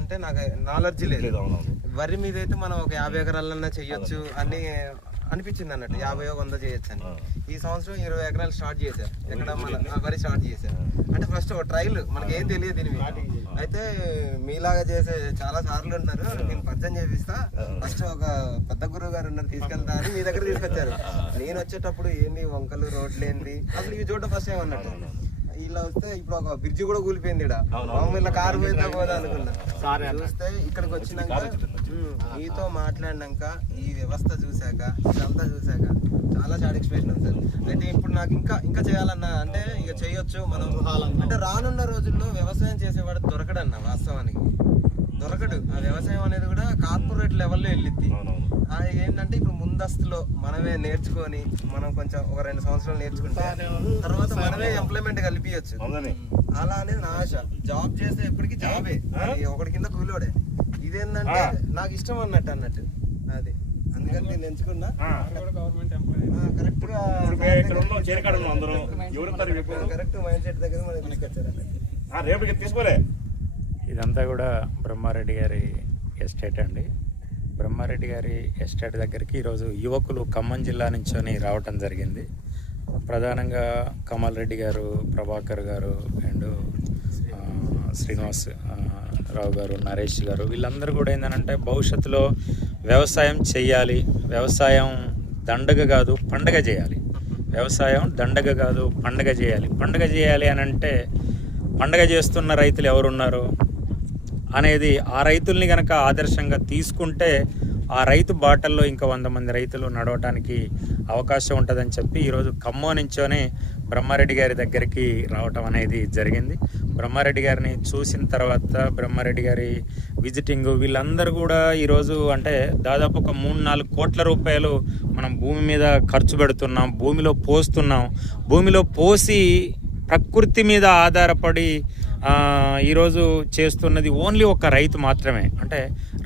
అంటే నాకు నాలెడ్జ్ లేదు. వరి మీద అయితే మనం ఒక యాభై ఎకరాలన్నా చెయ్యొచ్చు అని అనిపించింది అన్నట్టు. యాభై వంద చేయొచ్చు అని. ఈ సంవత్సరం ఇరవై ఎకరాలు స్టార్ట్ చేశారు. ఎక్కడ మన వరి స్టార్ట్ చేశారు. అంటే ఫస్ట్ ఒక ట్రైల్ మనకి ఏం తెలియదు దీని మీద. అయితే మీలాగా చేసే చాలా సార్లు ఉన్నారు. నేను పరిచయం చేపిస్తా. ఫస్ట్ ఒక పెద్ద గురువు గారు ఉన్నారు తీసుకెళ్తా అని మీ దగ్గర తీసుకొచ్చారు. నేను వచ్చేటప్పుడు ఏంది వంకలు రోడ్లు ఏంది అసలు ఇవి చూడడం ఫస్ట్ టైం అన్నట్టు ఇలా వస్తే ఇప్పుడు ఒక బ్రిడ్జి కూడా కూలిపోయింది ఇక్కడ మామూలు ఇలా కారు పోయిందా పోదా అనుకున్నా. చూస్తే ఇక్కడికి వచ్చినాక మీతో మాట్లాడినాక ఈ వ్యవస్థ చూశాక ఇదంతా చూశాక చాలా సాటిస్ఫాక్షన్ ఉంది సార్. అయితే ఇప్పుడు నాకు ఇంకా ఇంకా చేయాలన్నా అంటే ఇక చేయొచ్చు. మనం అంటే రానున్న రోజుల్లో వ్యవసాయం చేసేవాడు దొరకడన్న వాస్తవానికి. దొరకడు. ఆ వ్యవసాయం అనేది కూడా కార్పొరేట్ లెవెల్లో వెళ్ళిద్ది. ఏంటంటే ఇప్పుడు ముందస్తులో మనమే నేర్చుకొని మనం కొంచెం ఒక రెండు సంవత్సరాలు నేర్చుకుంటే తర్వాత మనమే ఎంప్లాయ్మెంట్ కల్పించచ్చు అవునని అలా అనేది నా ఆశ. జాబ్ చేస్తే ఎప్పటికీ జాబే? ఒకటి కింద కూలోడే. ఇదేంటంటే నాకు ఇష్టం అన్నట్టు అన్నట్టు. అది. అందుకని నేను ఎంచుకున్నా. కరెక్ట్గా కరెక్ట్ మైండ్ సెట్ దగ్గర మనం తీసుకొచ్చారు రేపు తీసుకోలే. ఇదంతా కూడా బ్రహ్మారెడ్డి గారి ఎస్టేట్ అండి. బ్రహ్మారెడ్డి గారి ఎస్టేట్ దగ్గరికి ఈరోజు యువకులు ఖమ్మం జిల్లా నుంచొని రావటం జరిగింది. ప్రధానంగా కమల్ రెడ్డి గారు ప్రభాకర్ గారు అండ్ శ్రీనివాస్ రావు గారు నరేష్ గారు వీళ్ళందరూ కూడా ఏంటంటే భవిష్యత్తులో వ్యవసాయం చేయాలి. వ్యవసాయం దండగ కాదు పండగ చేయాలి. వ్యవసాయం దండగ కాదు పండగ చేయాలి. పండగ చేయాలి అని అంటే పండగ చేస్తున్న రైతులు ఎవరున్నారు? అనేది ఆ రైతుల్ని కనుక ఆదర్శంగా తీసుకుంటే ఆ రైతు బాటల్లో ఇంకా వంద మంది రైతులు నడవటానికి అవకాశం ఉంటుందని చెప్పి ఈరోజు ఖమ్మం నుంచోనే బ్రహ్మారెడ్డి గారి దగ్గరికి రావటం అనేది జరిగింది. బ్రహ్మారెడ్డి గారిని చూసిన తర్వాత బ్రహ్మారెడ్డి గారి విజిటింగ్ వీళ్ళందరూ కూడా ఈరోజు అంటే దాదాపు ఒక మూడు నాలుగు కోట్ల రూపాయలు మనం భూమి మీద ఖర్చు పెడుతున్నాం భూమిలో పోస్తున్నాం. భూమిలో పోసి ప్రకృతి మీద ఆధారపడి ఈరోజు చేస్తున్నది ఓన్లీ ఒక రైతు మాత్రమే. అంటే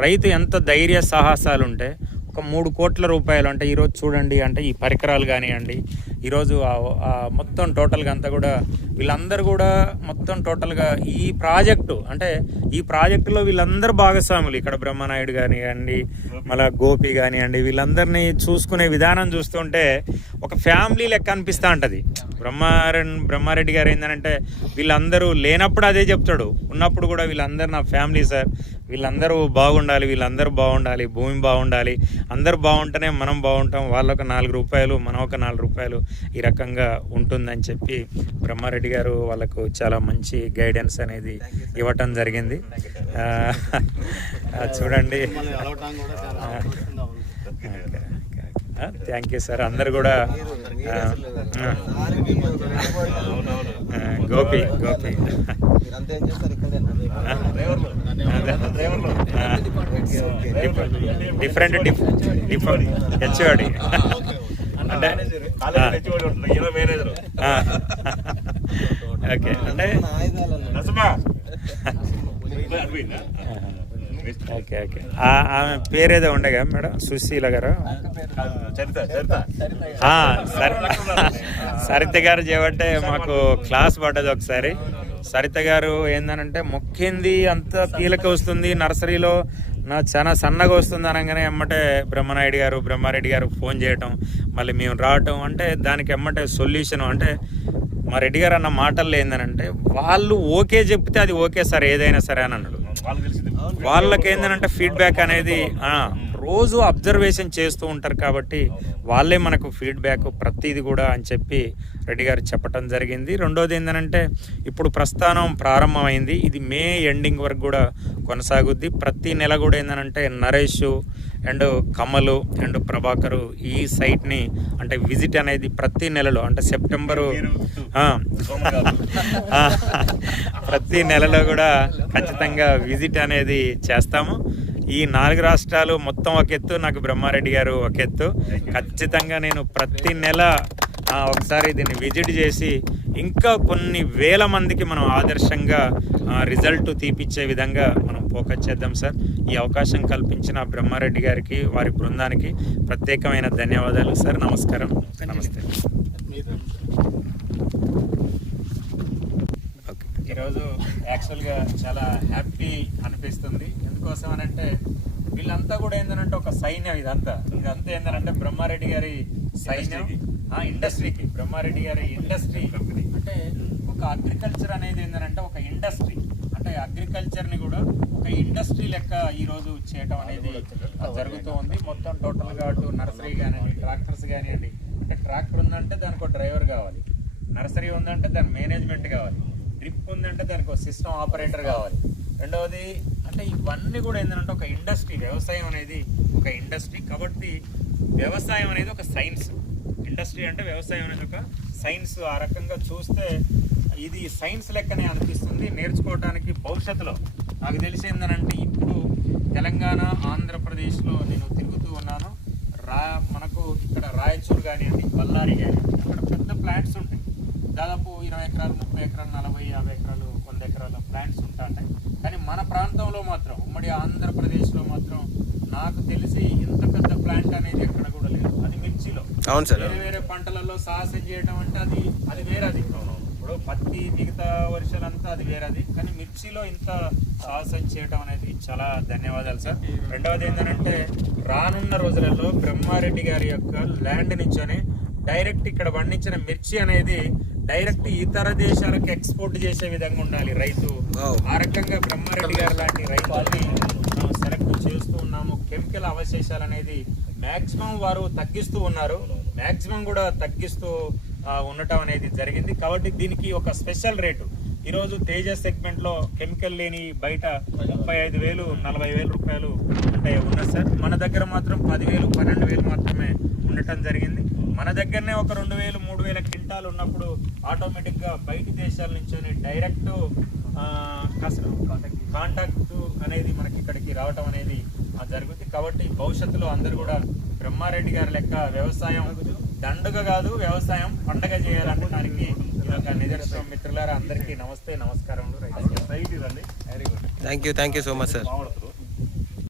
రైతు ఎంత ధైర్య సాహసాలు ఉంటే ఒక మూడు కోట్ల రూపాయలు అంటే ఈరోజు చూడండి అంటే ఈ పరికరాలు కానివ్వండి ఈరోజు మొత్తం టోటల్గా అంతా కూడా వీళ్ళందరూ కూడా మొత్తం టోటల్గా ఈ ప్రాజెక్టు అంటే ఈ ప్రాజెక్టులో వీళ్ళందరూ భాగస్వాములు. ఇక్కడ బ్రహ్మనాయుడు కానివ్వండి మళ్ళీ గోపి కానివ్వండి వీళ్ళందరినీ చూసుకునే విధానం చూస్తుంటే ఒక ఫ్యామిలీ లెక్క అనిపిస్తూ ఉంటుంది. బ్రహ్మారెడ్డి బ్రహ్మారెడ్డి గారు ఏంటంటే వీళ్ళందరూ లేనప్పుడు అదే చెప్తాడు. ఉన్నప్పుడు కూడా వీళ్ళందరూ నా ఫ్యామిలీ సార్. వీళ్ళందరూ బాగుండాలి వీళ్ళందరూ బాగుండాలి భూమి బాగుండాలి. అందరూ బాగుంటేనే మనం బాగుంటాం. వాళ్ళొక నాలుగు రూపాయలు మనం ఒక నాలుగు రూపాయలు ఈ రకంగా ఉంటుందని చెప్పి బ్రహ్మారెడ్డి గారు వాళ్ళకు చాలా మంచి గైడెన్స్ అనేది ఇవ్వటం జరిగింది. చూడండి. థ్యాంక్ యూ సార్ అందరు కూడా Gopi Gopi. Different different HOD అంటే ఓకే అంటే ఓకే ఓకే. ఆమె పేరేదో ఉండగా మేడం? సుశీల గారు? సరిత గారు చేయబట్టే మాకు క్లాస్ పడ్డది ఒకసారి. సరిత గారు ఏందనంటే మొక్కింది అంత కీలక వస్తుంది నర్సరీలో నా చాలా సన్నగా వస్తుంది అనగానే ఎమ్మటే బ్రహ్మనాయుడు గారు బ్రహ్మారెడ్డి గారు ఫోన్ చేయటం మళ్ళీ మేము రావటం అంటే దానికి ఎమ్మటే సొల్యూషన్ అంటే మా రెడ్డి గారు అన్న మాటల్లో ఏందనంటే వాళ్ళు ఓకే చెప్తే అది ఓకే సార్ ఏదైనా సరే అని అన్నాడు. వాళ్ళకి ఏంటంటే ఫీడ్బ్యాక్ అనేది రోజు అబ్జర్వేషన్ చేస్తూ ఉంటారు కాబట్టి వాళ్ళే మనకు ఫీడ్బ్యాక్ ప్రతిది కూడా అని చెప్పి రెడ్డి గారు చెప్పటం జరిగింది. రెండోది ఏంటంటే ఇప్పుడు ప్రస్థానం ప్రారంభమైంది. ఇది మే ఎండింగ్ వరకు కూడా కొనసాగుద్ది. ప్రతి నెల కూడా ఏంటంటే నరేష్ అండ్ కమలు అండ్ ప్రభాకరు ఈ సైట్ని అంటే విజిట్ అనేది ప్రతి నెలలో అంటే సెప్టెంబరు ప్రతి నెలలో కూడా ఖచ్చితంగా విజిట్ అనేది చేస్తాము. ఈ నాలుగు రాష్ట్రాలు మొత్తం ఒక ఎత్తు నాకు బ్రహ్మారెడ్డి గారు ఒక ఎత్తు. ఖచ్చితంగా నేను ప్రతి నెల ఒకసారి దీన్ని విజిట్ చేసి ఇంకా కొన్ని వేల మందికి మనం ఆదర్శంగా రిజల్ట్ తీపిచ్చే విధంగా మనం ఫోకస్ చేద్దాం సార్ ఈ అవకాశం కల్పించిన బ్రహ్మారెడ్డి గారికి వారి బృందానికి ప్రత్యేకమైన ధన్యవాదాలు సార్ నమస్కారం. నమస్తే. ఓకే. ఈరోజు యాక్చువల్గా చాలా హ్యాపీ అనిపిస్తుంది. ఎందుకోసం అని అంటే వీళ్ళంతా కూడా ఏంటంటే ఒక సైన్యం ఇదంతా. ఇదంతా ఏంటంటే బ్రహ్మారెడ్డి గారి సైన్యం. ఆ ఇండస్ట్రీకి బ్రహ్మారెడ్డి గారి ఇండస్ట్రీ. అంటే ఒక అగ్రికల్చర్ అనేది ఏంటంటే ఒక ఇండస్ట్రీ అంటే అగ్రికల్చర్ని కూడా ఒక ఇండస్ట్రీ లెక్క ఈరోజు చేయటం అనేది జరుగుతూ ఉంది. మొత్తం టోటల్గా అటు నర్సరీ కానివ్వండి ట్రాక్టర్స్ కానివ్వండి. అంటే ట్రాక్టర్ ఉందంటే దానికి ఒక డ్రైవర్ కావాలి. నర్సరీ ఉందంటే దాని మేనేజ్మెంట్ కావాలి. డ్రిప్ ఉందంటే దానికి ఒక సిస్టమ్ ఆపరేటర్ కావాలి. రెండవది అంటే ఇవన్నీ కూడా ఏంటంటే ఒక ఇండస్ట్రీ వ్యవసాయం అనేది ఒక ఇండస్ట్రీ కాబట్టి వ్యవసాయం అనేది ఒక సైన్స్ ఇండస్ట్రీ అంటే వ్యవసాయం అనేది ఒక సైన్స్. ఆ రకంగా చూస్తే ఇది సైన్స్ లెక్కనే అనిపిస్తుంది. నేర్చుకోవడానికి భవిష్యత్తులో నాకు తెలిసిందనంటే ఇప్పుడు తెలంగాణ ఆంధ్రప్రదేశ్లో నేను తిరుగుతూ ఉన్నాను. రా మనకు ఇక్కడ రాయచూరు కానివ్వండి బళ్ళారి కానివ్వండి అక్కడ పెద్ద ప్లాంట్స్ ఉంటాయి. దాదాపు ఇరవై ఎకరాలు ముప్పై ఎకరాలు నలభై యాభై ఎకరాలు వంద ఎకరాల ప్లాంట్స్ ఉంటాయి. కానీ మన ప్రాంతంలో మాత్రం ఉమ్మడి ఆంధ్రప్రదేశ్లో మాత్రం నాకు తెలిసి ఇంత పెద్ద ప్లాంట్ అనేది ఎక్కడ కూడా లేదు. అది మిర్చిలో. అవును సార్ వేరే వేరే పంటలలో సాహసం చేయడం అంటే అది అది వేరేది. ఇప్పుడు పత్తి మిగతా వర్షాలంతా అది వేరేది. కానీ మిర్చిలో ఇంత సాహసం చేయడం అనేది చాలా ధన్యవాదాలు సార్. రెండవది ఏంటంటే రానున్న రోజులలో బ్రహ్మారెడ్డి గారి యొక్క ల్యాండ్ నుంచొని డైరెక్ట్ ఇక్కడ పండించిన మిర్చి అనేది డైరెక్ట్ ఇతర దేశాలకు ఎక్స్పోర్ట్ చేసే విధంగా ఉండాలి రైతు. ఆ రకంగా బ్రహ్మారెడ్డి గారు లాంటి రైతుల్ని మనం సెలెక్ట్ కెమికల్ అవశేషాలు అనేది మ్యాక్సిమం వారు తగ్గిస్తూ ఉన్నారు. మ్యాక్సిమం కూడా తగ్గిస్తూ ఉండటం అనేది జరిగింది. కాబట్టి దీనికి ఒక స్పెషల్ రేటు. ఈరోజు తేజ సెగ్మెంట్లో కెమికల్ లేని బయట ముప్పై ఐదు వేలు నలభై వేలు రూపాయలు అంటే ఉన్నది సార్. మన దగ్గర మాత్రం పదివేలు పన్నెండు వేలు మాత్రమే ఉండటం జరిగింది. మన దగ్గరనే ఒక రెండు వేలు మూడు వేల క్వింటాలు ఉన్నప్పుడు ఆటోమేటిక్గా బయట బయటి దేశాల నుంచి డైరెక్ట్ కాంటాక్ట్ అనేది మనకి ఇక్కడికి రావటం అనేది జరుగుతుంది కాబట్టి భవిష్యత్తులో అందరూ కూడా బ్రహ్మారెడ్డి గారి లెక్క వ్యవసాయం దండుగ కాదు వ్యవసాయం పండగ చేయాలంటే దానికి ఒక నిదర్శనం. మిత్రులారా అందరికీ నమస్తే నమస్కారం thank you thank you so much sir